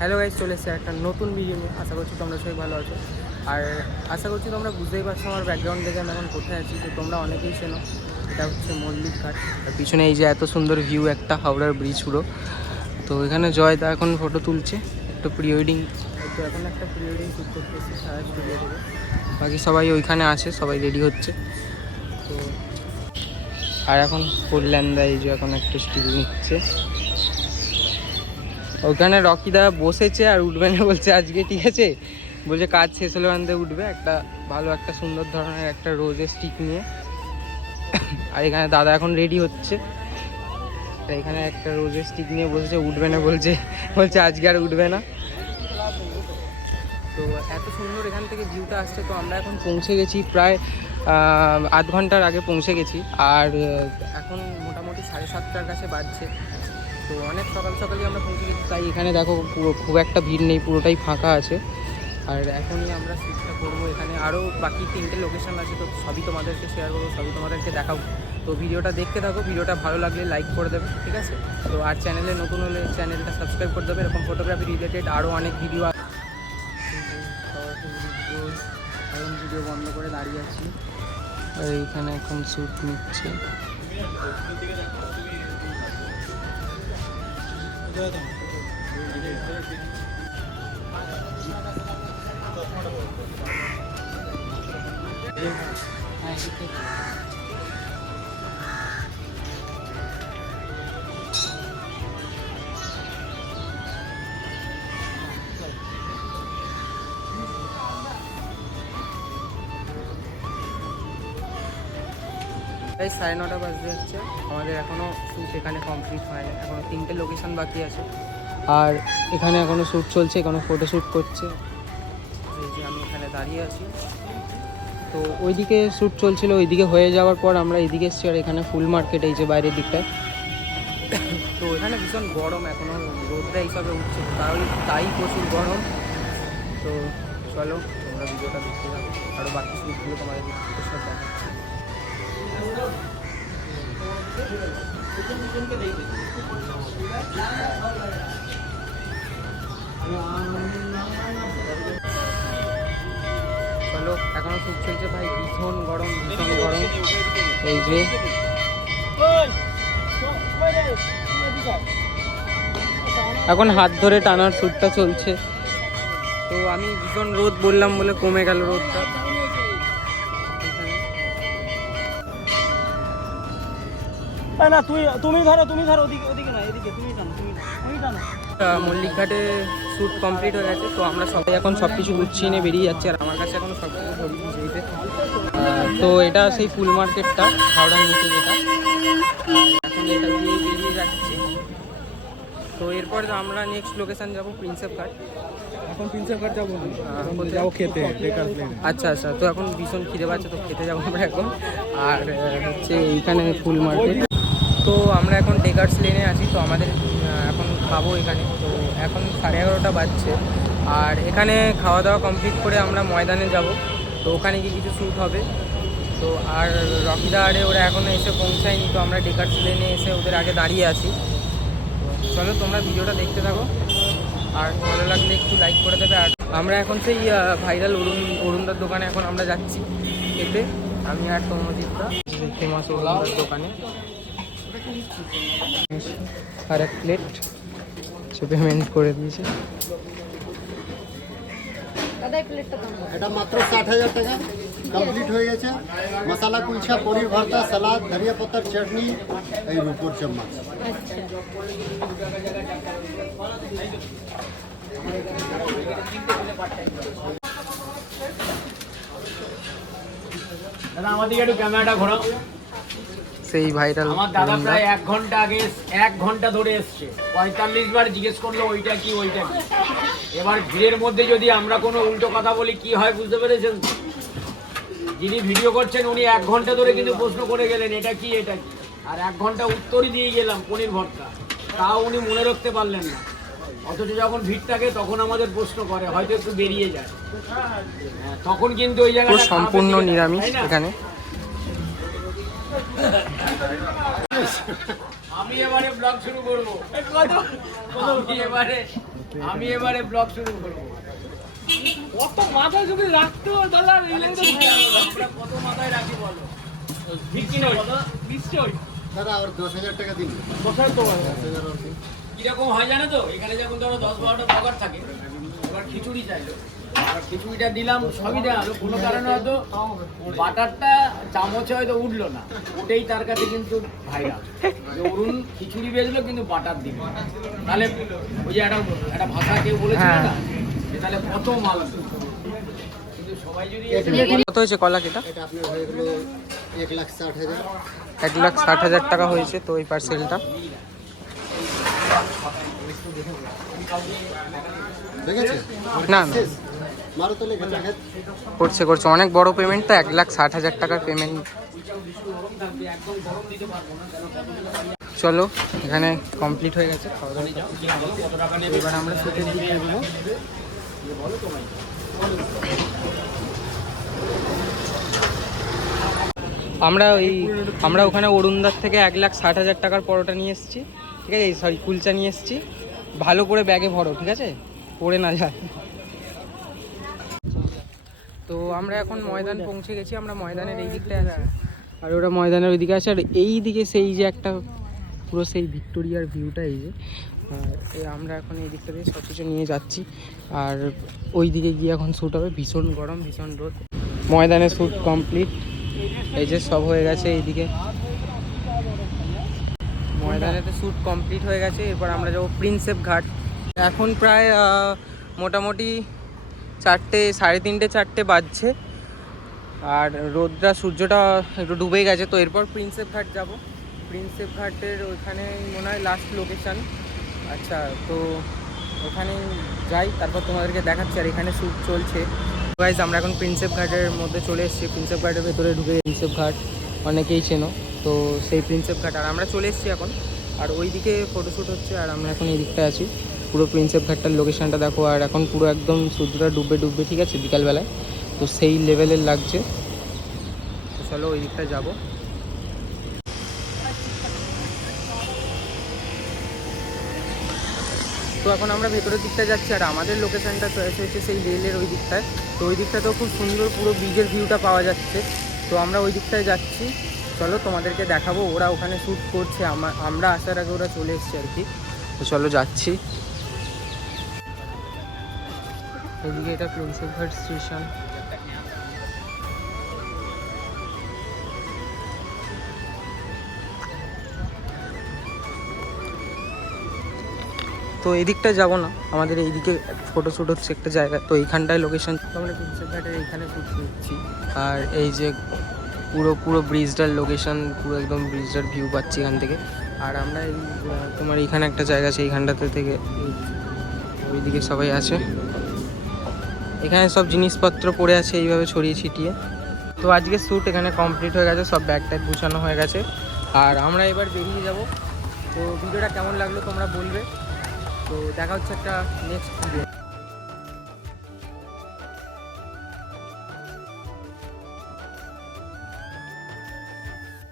Hello guys চলে এসেছে একটা নতুন ভিডিও নিয়ে। আশা করছি তোমরা সবাই ভালো আছো। আর আশা করছি তোমরা বুঝতেই পারছ আমার ব্যাকগ্রাউন্ড দেখে আমি এখন কোথায় আছি, তো তোমরা অনেকেই চেনো। এটা হচ্ছে মল্লিক ঘাট। আর পিছনে এই যে এত সুন্দর ভিউ একটা হাওড়ার ব্রিজ পুরো। তো এখানে জয়দা এখন ফটো তুলছে, একটু প্রি ওয়েডিং তো এখন একটা প্রি ওয়েডিং শ্যুট করতে এসেছি সারা স্টুডিও থেকে। বাকি সবাই ওইখানে আছে, সবাই রেডি হচ্ছে। তো আর এখন কল্যাণ দা এই যে এখন একটা স্টিল নিচ্ছে। ওখানে রকি রকিদা বসেছে আর উঠবে না বলছে, আজকে ঠিক আছে? বলছে, কাজ শেষ হলে বান্ধে উঠবে, একটা ভালো একটা সুন্দর ধরনের একটা রোজের স্টিক নিয়ে। আর এখানে দাদা এখন রেডি হচ্ছে। এখানে একটা রোজের স্টিক নিয়ে বসেছে, উঠবে না বলছে বলছে, আজকে আর উঠবে না। তো এত সুন্দর এখান থেকে ভিউটা আসছে, তো আমরা এখন পৌঁছে গেছি প্রায় আধ ঘণ্টার আগে পৌঁছে গেছি। আর, এখন মোটামুটি সাড়ে সাতটার কাছে বাজছে। তো অনেক সকাল সকালই আমরা পৌঁছে গেছি তাই এখানে দেখো খুব একটা ভিড় নেই, পুরোটাই ফাঁকা আছে। আর এখনই আমরা শ্যুটটা করব। এখানে আরও বাকি তিনটে লোকেশন আছে, তো সবই তোমাদেরকে শেয়ার করব, সবই তোমাদেরকে দেখাবো। তো ভিডিওটা দেখতে থাকো, ভিডিওটা ভালো লাগলে লাইক করে দেবে, ঠিক আছে? তো আর চ্যানেলে নতুন হলে চ্যানেলটা সাবস্ক্রাইব করে দেবে। এরকম ফটোগ্রাফি রিলেটেড আরও অনেক ভিডিও এখন ভিডিও বন্ধ করে দাঁড়িয়ে আছি। আর এইখানে এখন শ্যুট নিচ্ছে। はい。প্রায় সাড়ে নটা বাজতে হচ্ছে আমাদের এখনও শ্যুট এখানে কমপ্লিট হয়নি। এখনও তিনটে লোকেশন বাকি আছে। আর এখানে এখনও শ্যুট চলছে এখনও ফটো শ্যুট করছে। এই যে আমি এখানে দাঁড়িয়ে আছি। তো ওইদিকে শ্যুট চলছিল, ওইদিকে হয়ে যাওয়ার পর আমরা এইদিকে এসেছি আর এখানে ফুল মার্কেট এই যে বাইরের দিকটায়। তো এখানে ভীষণ গরম এখনও রোদটা হিসাবে উঠছে, তাই তাই প্রচুর গরম। তো চলো, তোমরা ভিডিওটা দেখতে থাকো। আরও বাকি শ্যুটগুলো তোমাদের চলো, এখনও খুব চলছে ভাই, ভীষণ গরম ভীষণ গরম। এই যে, এখন হাত ধরে টানার শ্যুটটা চলছে। তো আমি ভীষণ রোদ বললাম বলে কমে গেল রোদটা। না না তুই তুমি ধরো তুমি ধরো ওদিকে ওদিকে না এদিকে তুমি টানো তুমি তুমি টানো। মল্লিক ঘাটে শ্যুট কমপ্লিট হয়ে গেছে তো আমরা সবাই এখন সব কিছু গুছিয়ে নিয়ে বেরিয়ে যাচ্ছি আর আমার কাছে এখন সব কিছু ধরিয়ে দিয়েছে তো এটা সেই ফুল মার্কেটটা হাওড়ার নিচে যেটা। এখন এটা দিয়ে বেরিয়ে যাচ্ছি। তো এরপর আমরা নেক্সট লোকেশন যাব প্রিন্সেপ ঘাট এখন প্রিন্সেপ ঘাট যাব? যাব খেতে আচ্ছা আচ্ছা তো এখন ভীষণ খিদে পাচ্ছে তো খেতে যাব আমরা এখন। আর হচ্ছে এইখানে ফুল মার্কেট। তো আমরা এখন ডেকার্স লেনে আছি, তো আমাদের এখন খাব এখানে। তো এখন সাড়ে এগারোটা বাজছে। আর এখানে খাওয়া দাওয়া কমপ্লিট করে আমরা ময়দানে যাব। তো ওখানে গিয়ে কিছু শ্যুট হবে। তো আর রকিদা আরে ওরা এখনও এসে পৌঁছায়নি, তো আমরা ডেকার্স লেনে এসে ওদের আগে দাঁড়িয়ে আছি। চলো তোমরা ভিডিওটা দেখতে থাকো। আর ভালো লাগলে একটু লাইক করে দেবে। আর আমরা এখন সেই ভাইরাল অরুণ, অরুণদার দোকানে এখন আমরা যাচ্ছি। খেতে আমি আর তমজিৎদা ফেমাস অরুণদার দোকানে। আর এক প্লেট সে পেমেন্ট করে দিয়েছে। এটা মাত্র ষাট হাজার টাকা। কমপ্লিট হয়ে গেছে। মশলা কুলছা পনির ভর্তা সালাদ ধনিয়া পাতার চাটনি এই রূপর চামচ। দাদা আমাদেরকে একটু ক্যামেরাটা ঘোরাও। সেই ভাইরাল আমার দাদা প্রায় এক ঘণ্টা আগে এক ঘণ্টা ধরে এসছে। পঁয়তাল্লিশ বার জিজ্ঞেস করল ওইটা কি ওইটা কি? এবার ভিড়ের মধ্যে যদি আমরা কোনো উল্টো কথা বলি কি হয় বুঝতে পেরেছেন? যিনি ভিডিও করছেন উনি এক ঘণ্টা ধরে কিন্তু প্রশ্ন করে গেলেন এটা কি এটা কি? আর এক ঘণ্টা উত্তরই দিয়ে গেলাম পনির ভর্তা। তাও উনি মনে রাখতে পারলেন না। অথচ যখন ভিড় থাকে তখন আমাদের প্রশ্ন করে হয়তো একটু বেরিয়ে যায়। হ্যাঁ, তখন কিন্তু ওই জায়গাটা সম্পূর্ণ নিরামিষ এখানে। আমি এবারে ব্লগ শুরু করব। আমি এবারে আমি এবারে ব্লগ শুরু করব। কত মাথায় যদি রাখতে হয় আমরা কত মাথায় রাখি বলো? নিশ্চয় নিশ্চয় দাদা আর দশ হাজার টাকা দিন। দশ হাজার কীরকম হয় জানো তো? এখানে যখন ধরো দশ বারোটা পকার থাকে এবার খিচুড়ি চাইলো। খিচুড়িটা দিলাম সবই দেওয়া হলো কোনো কারণে হয়তো বাটারটা চামচে হয়তো উঠল না। ওটাই তার কাছে কিন্তু ভাইরাল যে অরুণ খিচুড়ি বেজলো কিন্তু বাটার দিল। তাহলে ওই যে একটা একটা ভাষা কেউ বলেছিল না যে তাহলে কত মাল কিন্তু সবাই যদি এসে কত হয়েছে কলা কেটা এটা আপনার হয়ে গেলো এক লাখ ষাট হাজার। এক লাখ ষাট হাজার টাকা হয়েছে তো এই পার্সেলটা না, না। করছে করছে। অনেক বড় পেমেন্ট তো, এক লাখ ষাট হাজার টাকার পেমেন্ট চলো, এখানে কমপ্লিট হয়ে গেছে এবার আমরা শুটের দিকে আমরা ওই, আমরা ওখানে অরুণদার থেকে এক লাখ ষাট হাজার টাকার পরোটা নিয়ে এসেছি। ঠিক আছে সরি কুলচা নিয়ে এসেছি। ভালো করে ব্যাগে ভরো, ঠিক আছে? পড়ে না যায়। তো আমরা এখন ময়দান পৌঁছে গেছি আমরা ময়দানের এই দিকটায় আছি। আর ওরা ময়দানের ওই দিকে আছে আর এই দিকে সেই যে একটা পুরো সেই ভিক্টোরিয়ার ভিউটা এই যে আমরা এখন এই দিকটা দিয়ে সব কিছু নিয়ে যাচ্ছি। আর ওই দিকে গিয়ে এখন শ্যুট হবে ভীষণ গরম ভীষণ রোদ। ময়দানে শ্যুট কমপ্লিট এই যে সব হয়ে গেছে এইদিকে। ময়দানেতে শ্যুট কমপ্লিট হয়ে গেছে এরপর আমরা যাব প্রিন্সেপ ঘাট। এখন প্রায় মোটামুটি চারটে, সাড়ে তিনটে, চারটে বাজছে। আর রোদটা সূর্যটা একটু ডুবে গেছে, তো এরপর প্রিন্সেপ ঘাট যাব। প্রিন্সেপ ঘাটের ওইখানে মনে হয় লাস্ট লোকেশান আচ্ছা তো ওখানে যাই, তারপর তোমাদেরকে দেখাচ্ছি, আর এখানে শ্যুট চলছে। গাইজ আমরা এখন প্রিন্সেপ ঘাটের মধ্যে চলে এসেছি। প্রিন্সেপ ঘাটের ভেতরে ঢুকে প্রিন্সেপ ঘাট অনেকেই চেনো, তো সেই প্রিন্সেপ ঘাট। আর আমরা চলে এসেছি এখন। আর ওইদিকে ফটোশ্যুট হচ্ছে, আর আমরা এখন এই দিকটা আছি। পুরো প্রিন্সেপ ঘাটটার লোকেশানটা দেখো, আর এখন পুরো একদম সূর্যটা ডুববে ডুববে, ঠিক আছে? বিকালবেলায়। তো সেই লেভেলের লাগছে। তো চলো ওই দিকটা যাব। তো এখন আমরা ভেতরের দিকটা যাচ্ছি, আর আমাদের লোকেশনটা চয়েস হয়েছে সেই রেলের ওই দিকটায়। তো ওই দিকটাতেও খুব সুন্দর পুরো ব্রিজের ভিউটা পাওয়া যাচ্ছে। তো আমরা ওই দিকটায় যাচ্ছি। চলো তোমাদেরকে দেখাবো, ওরা ওখানে শ্যুট করছে, আমা- আমরা আসার আগে ওরা চলে এসছে আর কি। তো চলো যাচ্ছি। এদিকে এটা প্রিন্সেপ ঘাট স্টেশন। তো এদিকটা যাব না, আমাদের এইদিকে ফটোশ্যুট হচ্ছে একটা জায়গা, তো এইখানটায় লোকেশন আমরা প্রিন্সেপ ঘাটের এইখানে শ্যুট নিচ্ছি আর এই যে পুরো পুরো ব্রিজটার লোকেশন পুরো একদম ব্রিজটার ভিউ পাচ্ছি এখান থেকে। আর আমরা এই তোমার এইখানে একটা জায়গা আছে, এইখানটাতে থেকে ওইদিকে সবাই আছে। এখানে সব জিনিসপত্র পড়ে আছে, এইভাবে ছড়িয়ে ছিটিয়ে। তো আজকে শ্যুট এখানে কমপ্লিট হয়ে গেছে, সব ব্যাগ ট্যাগ গুছানো হয়ে গেছে। আর আমরা এবার বেরিয়ে যাব। তো ভিডিওটা কেমন লাগল তোমরা বলবে। তো দেখা হচ্ছে একটা নেক্সট ভিডিও